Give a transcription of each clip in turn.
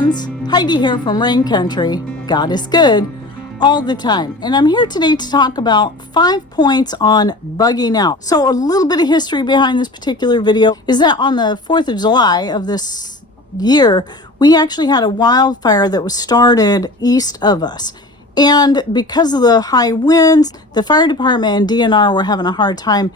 friends, Heidi here from Rain Country. God is good all the time. And I'm here today to talk about 5 points on bugging out. So a little bit of history behind this particular video is that on the 4th of July of this year, we actually had a wildfire that was started east of us. And because of the high winds, the fire department and DNR were having a hard time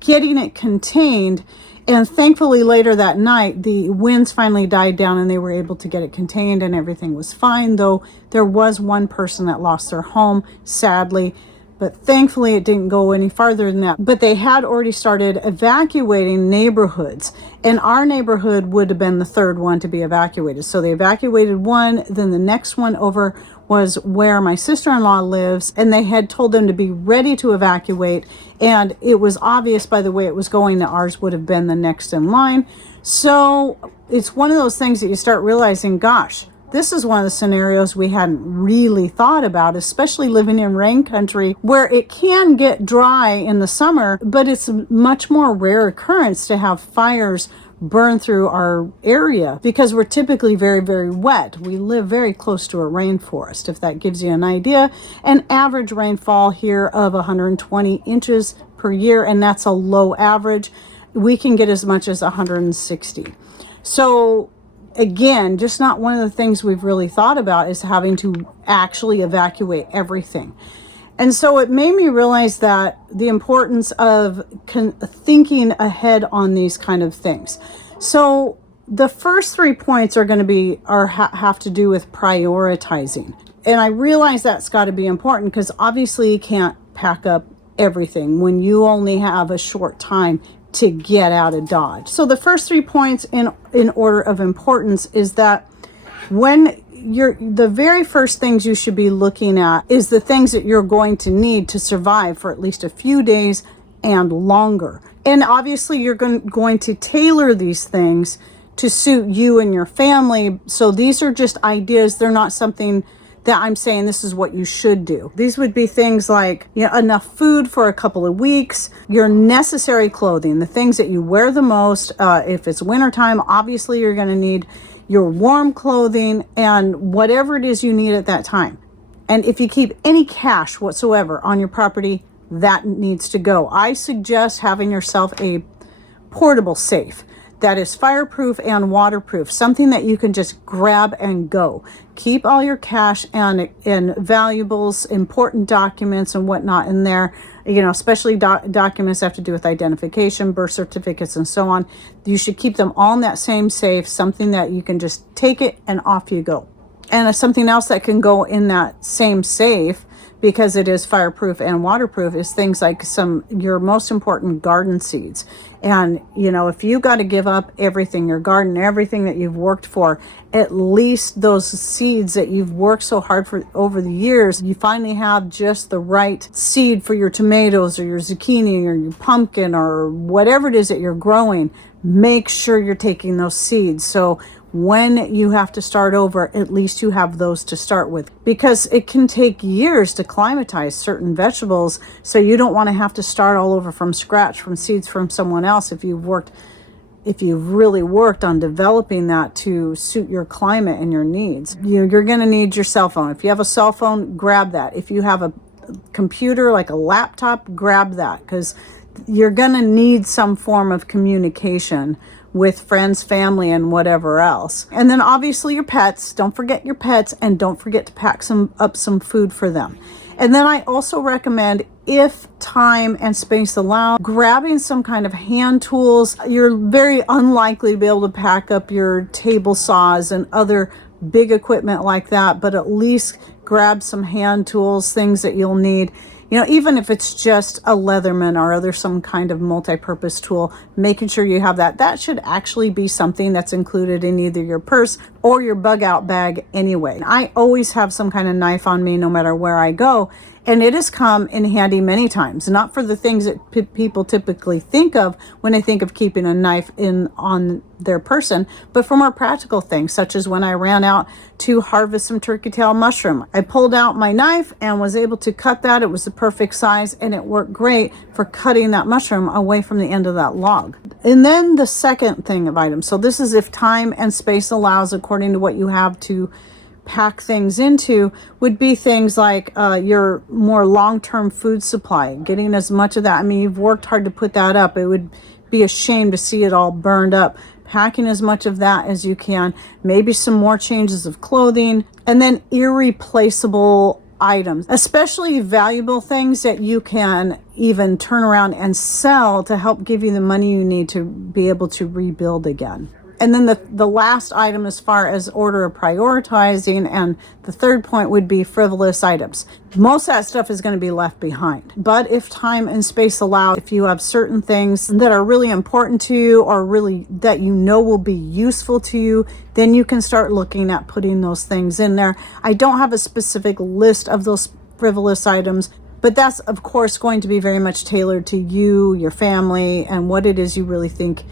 getting it contained. And thankfully later that night, the winds finally died down and they were able to get it contained and everything was fine, though there was one person that lost their home, sadly. But thankfully it didn't go any farther than that. But they had already started evacuating neighborhoods. And our neighborhood would have been the third one to be evacuated. So they evacuated one, then the next one over was where my sister-in-law lives, and they had told them to be ready to evacuate, and it was obvious by the way it was going that ours would have been the next in line. So it's one of those things that you start realizing, gosh, this is one of the scenarios we hadn't really thought about, especially living in rain country where it can get dry in the summer, but it's a much more rare occurrence to have fires burn through our area because we're typically very, very wet. We live very close to a rainforest, if that gives you an idea. An average rainfall here of 120 inches per year, and that's a low average. We can get as much as 160. So again, just not one of the things we've really thought about is having to actually evacuate everything. And so it made me realize that the importance of thinking ahead on these kind of things. So the first 3 points are going to have to do with prioritizing. And I realize that's got to be important because obviously you can't pack up everything when you only have a short time to get out of Dodge. So the first 3 points in order of importance is that when the very first things you should be looking at is the things that you're going to need to survive for at least a few days and longer. And obviously you're going to tailor these things to suit you and your family. So these are just ideas. They're not something that I'm saying this is what you should do. These would be things like, enough food for a couple of weeks, your necessary clothing, the things that you wear the most. If it's wintertime, obviously you're going to need your warm clothing and whatever it is you need at that time. And if you keep any cash whatsoever on your property, that needs to go. I suggest having yourself a portable safe that is fireproof and waterproof, something that you can just grab and go. Keep all your cash and valuables, important documents and whatnot in there, especially documents that have to do with identification, birth certificates and so on. You should keep them all in that same safe, something that you can just take it and off you go. And something else that can go in that same safe, because it is fireproof and waterproof, is things like your most important garden seeds. And, if you got to give up everything, your garden, everything that you've worked for, at least those seeds that you've worked so hard for over the years, you finally have just the right seed for your tomatoes or your zucchini or your pumpkin or whatever it is that you're growing. Make sure you're taking those seeds. So when you have to start over, at least you have those to start with, because it can take years to climatize certain vegetables. So you don't want to have to start all over from scratch from seeds from someone else if you've really worked on developing that to suit your climate and your needs. You're going to need your cell phone. If you have a cell phone, grab that. If you have a computer like a laptop, grab that, because you're going to need some form of communication with friends, family, and whatever else. And then obviously your pets. Don't forget your pets, and don't forget to pack up some food for them. And then I also recommend, if time and space allow, grabbing some kind of hand tools. You're very unlikely to be able to pack up your table saws and other big equipment like that, but at least grab some hand tools, things that you'll need. Even if it's just a Leatherman or some kind of multi-purpose tool, making sure you have that. That should actually be something that's included in either your purse or your bug out bag anyway. I always have some kind of knife on me no matter where I go. And it has come in handy many times, not for the things that people typically think of when they think of keeping a knife on their person, but for more practical things, such as when I ran out to harvest some turkey tail mushroom. I pulled out my knife and was able to cut that. It was the perfect size, and it worked great for cutting that mushroom away from the end of that log. And then the second thing of items. So this is if time and space allows, according to what you have to pack things into, would be things like your more long-term food supply, getting as much of that. I mean, you've worked hard to put that up. It would be a shame to see it all burned up. Packing as much of that as you can, maybe some more changes of clothing, and then irreplaceable items, especially valuable things that you can even turn around and sell to help give you the money you need to be able to rebuild again. And then the last item as far as order of prioritizing, and the third point would be frivolous items. Most of that stuff is going to be left behind. But if time and space allow, if you have certain things that are really important to you or really that you know will be useful to you, then you can start looking at putting those things in there. I don't have a specific list of those frivolous items, but that's of course going to be very much tailored to you, your family, and what it is you really think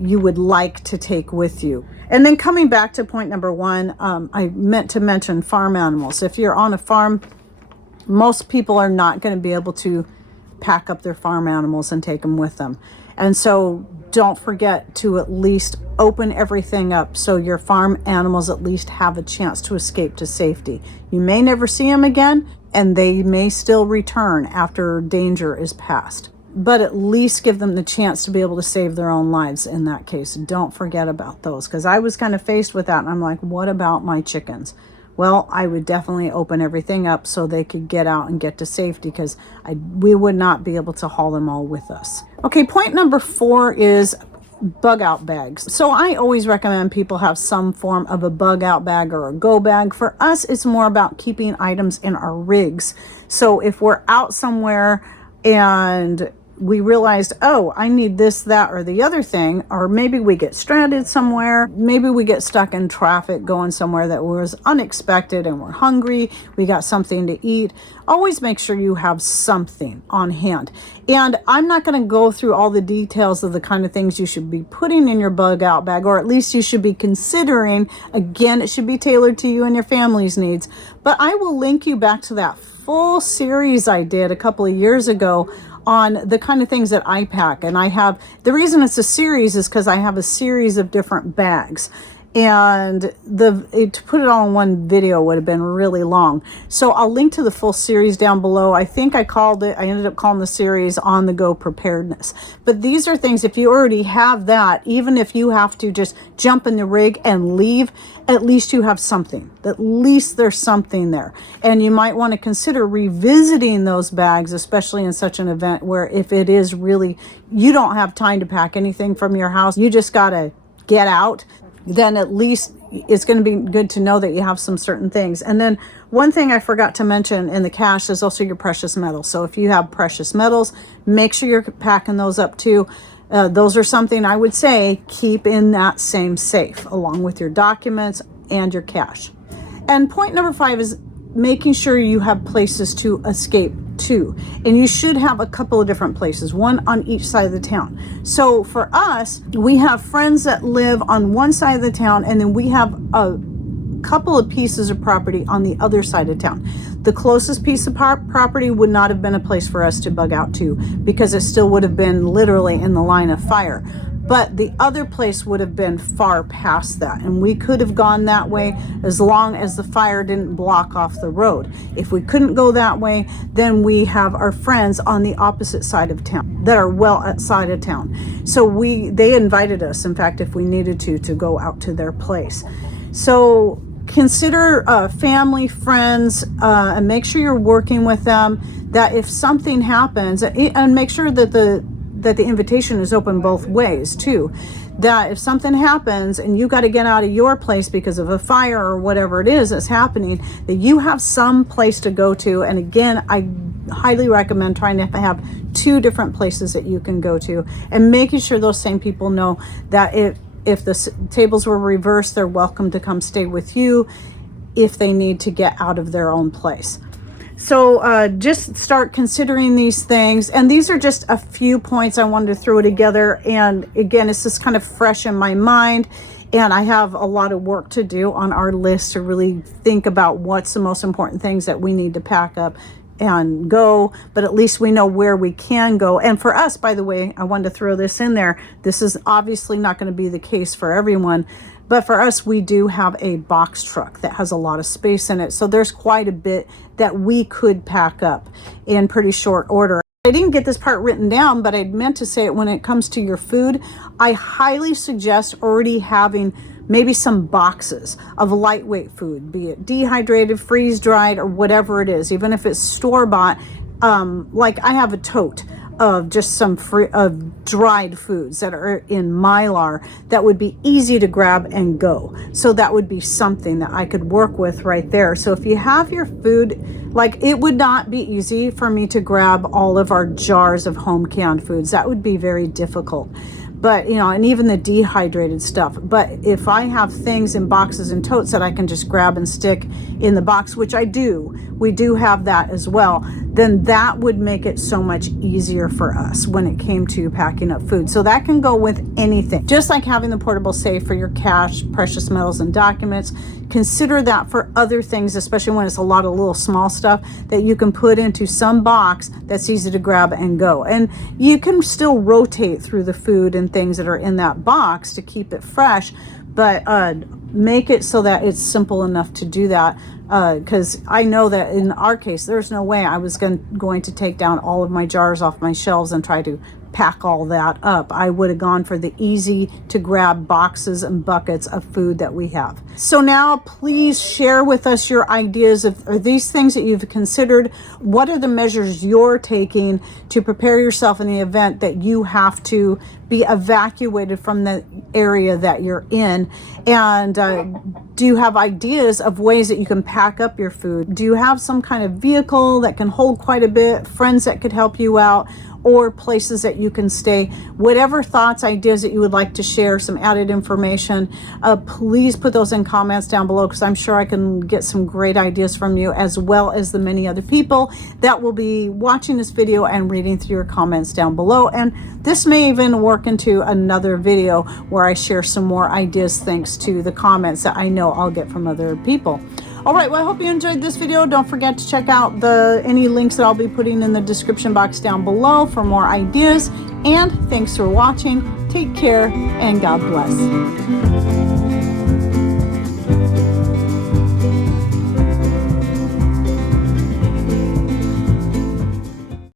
you would like to take with you. And then coming back to point number one, I meant to mention farm animals. If you're on a farm, most people are not going to be able to pack up their farm animals and take them with them. And so don't forget to at least open everything up so your farm animals at least have a chance to escape to safety. You may never see them again, and they may still return after danger is past. But at least give them the chance to be able to save their own lives in that case. Don't forget about those, because I was kind of faced with that, and I'm like, what about my chickens? Well, I would definitely open everything up so they could get out and get to safety, because we would not be able to haul them all with us. Okay, point number 4 is bug out bags. So I always recommend people have some form of a bug out bag or a go bag. For us, it's more about keeping items in our rigs. So if we're out somewhere and we realized, oh, I need this, that, or the other thing, or maybe we get stranded somewhere, maybe we get stuck in traffic going somewhere that was unexpected and we're hungry, we got something to eat, always make sure you have something on hand. And I'm not going to go through all the details of the kind of things you should be putting in your bug out bag, or at least you should be considering. Again, it should be tailored to you and your family's needs. But I will link you back to that full series I did a couple of years ago on the kind of things that I pack. And I have, the reason it's a series is because I have a series of different bags. And to put it all in one video would have been really long. So I'll link to the full series down below. I think I ended up calling the series On the Go Preparedness. But these are things, if you already have that, even if you have to just jump in the rig and leave, at least you have something. At least there's something there. And you might want to consider revisiting those bags, especially in such an event where if it is really, you don't have time to pack anything from your house, you just got to get out, then at least it's going to be good to know that you have some certain things. And then one thing I forgot to mention in the cache is also your precious metals. So if you have precious metals, make sure you're packing those up too. Those are something I would say keep in that same safe along with your documents and your cash. And point number 5 is making sure you have places to escape to. And you should have a couple of different places, one on each side of the town. So for us, we have friends that live on one side of the town, and then we have a couple of pieces of property on the other side of town. The closest piece of property would not have been a place for us to bug out to, because it still would have been literally in the line of fire. But the other place would have been far past that, and we could have gone that way as long as the fire didn't block off the road. If we couldn't go that way, then we have our friends on the opposite side of town that are well outside of town. So they invited us, in fact, if we needed to go out to their place. So consider family, friends, and make sure you're working with them, that if something happens, and make sure that the invitation is open both ways too, that if something happens and you got to get out of your place because of a fire or whatever it is that's happening, that you have some place to go to. And again, I highly recommend trying to have 2 different places that you can go to, and making sure those same people know that if the tables were reversed, they're welcome to come stay with you if they need to get out of their own place. So just start considering these things. And these are just a few points I wanted to throw together. And again, it's just kind of fresh in my mind. And I have a lot of work to do on our list to really think about what's the most important things that we need to pack up and go, but at least we know where we can go. And for us, by the way, I wanted to throw this in there. This is obviously not going to be the case for everyone, but for us, we do have a box truck that has a lot of space in it. So there's quite a bit that we could pack up in pretty short order. I didn't get this part written down, but I meant to say it. When it comes to your food, I highly suggest already having maybe some boxes of lightweight food, be it dehydrated, freeze dried, or whatever it is, even if it's store-bought. Like I have a tote of just some dried foods that are in Mylar that would be easy to grab and go. So that would be something that I could work with right there. So if you have your food, like it would not be easy for me to grab all of our jars of home canned foods. That would be very difficult. But, you know, and even the dehydrated stuff. But if I have things in boxes and totes that I can just grab and stick in the box, which I do, we do have that as well, then that would make it so much easier for us when it came to packing up food. So that can go with anything. Just like having the portable safe for your cash, precious metals, and documents, consider that for other things, especially when it's a lot of little small stuff that you can put into some box that's easy to grab and go. And you can still rotate through the food and things that are in that box to keep it fresh, but make it so that it's simple enough to do that, because I know that in our case there's no way I was going to take down all of my jars off my shelves and try to pack all that up. I would have gone for the easy to grab boxes and buckets of food that we have. So now please share with us your ideas of, are these things that you've considered? What are the measures you're taking to prepare yourself in the event that you have to be evacuated from the area that you're in? And do you have ideas of ways that you can pack up your food? Do you have some kind of vehicle that can hold quite a bit, friends that could help you out, or places that you can stay? Whatever thoughts, ideas that you would like to share, some added information, please put those in comments down below, because I'm sure I can get some great ideas from you, as well as the many other people that will be watching this video and reading through your comments down below. And this may even work into another video where I share some more ideas thanks to the comments that I know I'll get from other people. All right, well, I hope you enjoyed this video. Don't forget to check out any links that I'll be putting in the description box down below for more ideas. And thanks for watching. Take care and God bless.